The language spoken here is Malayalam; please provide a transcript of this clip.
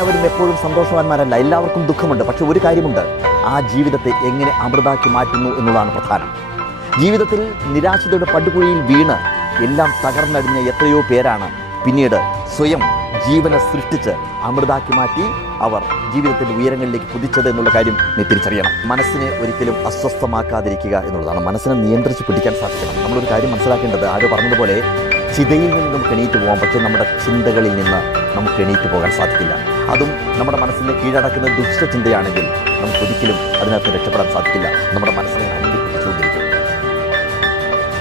എല്ലാവരും എപ്പോഴും സന്തോഷവാന്മാരല്ല, എല്ലാവർക്കും ദുഃഖമുണ്ട്. പക്ഷെ ഒരു കാര്യമുണ്ട്, ആ ജീവിതത്തെ എങ്ങനെ അമൃതാക്കി മാറ്റുന്നു എന്നുള്ളതാണ് പ്രധാനം. ജീവിതത്തിൽ നിരാശയുടെ പടുകുഴിയിൽ വീണ് എല്ലാം തകർന്നടിഞ്ഞ എത്രയോ പേരാണ് പിന്നീട് സ്വയം ജീവനെ സൃഷ്ടിച്ച് അമൃതാക്കി മാറ്റി അവർ ജീവിതത്തിൻ്റെ ഉയരങ്ങളിലേക്ക് കുതിച്ചത് എന്നുള്ള കാര്യം നീ തിരിച്ചറിയണം. മനസ്സിനെ ഒരിക്കലും അസ്വസ്ഥമാക്കാതിരിക്കുക എന്നുള്ളതാണ്. മനസ്സിനെ നിയന്ത്രിച്ച് പിടിക്കാൻ സാധിക്കണം. നമ്മളൊരു കാര്യം മനസ്സിലാക്കേണ്ടത്, ആരോ പറഞ്ഞതുപോലെ ചിതയിൽ നിന്ന് നമുക്ക് എണീറ്റ് പോകാം, പക്ഷേ നമ്മുടെ ചിന്തകളിൽ നിന്ന് നമുക്ക് എണീറ്റ് പോകാൻ സാധിക്കില്ല. അതും നമ്മുടെ മനസ്സിനെ കീഴടക്കുന്ന ദുഷ്ടചിന്തയാണെങ്കിൽ നമുക്കൊരിക്കലും അതിനകത്ത് രക്ഷപ്പെടാൻ സാധിക്കില്ല. നമ്മുടെ മനസ്സിനെ അന്വേഷിച്ചുകൊണ്ടിരിക്കും.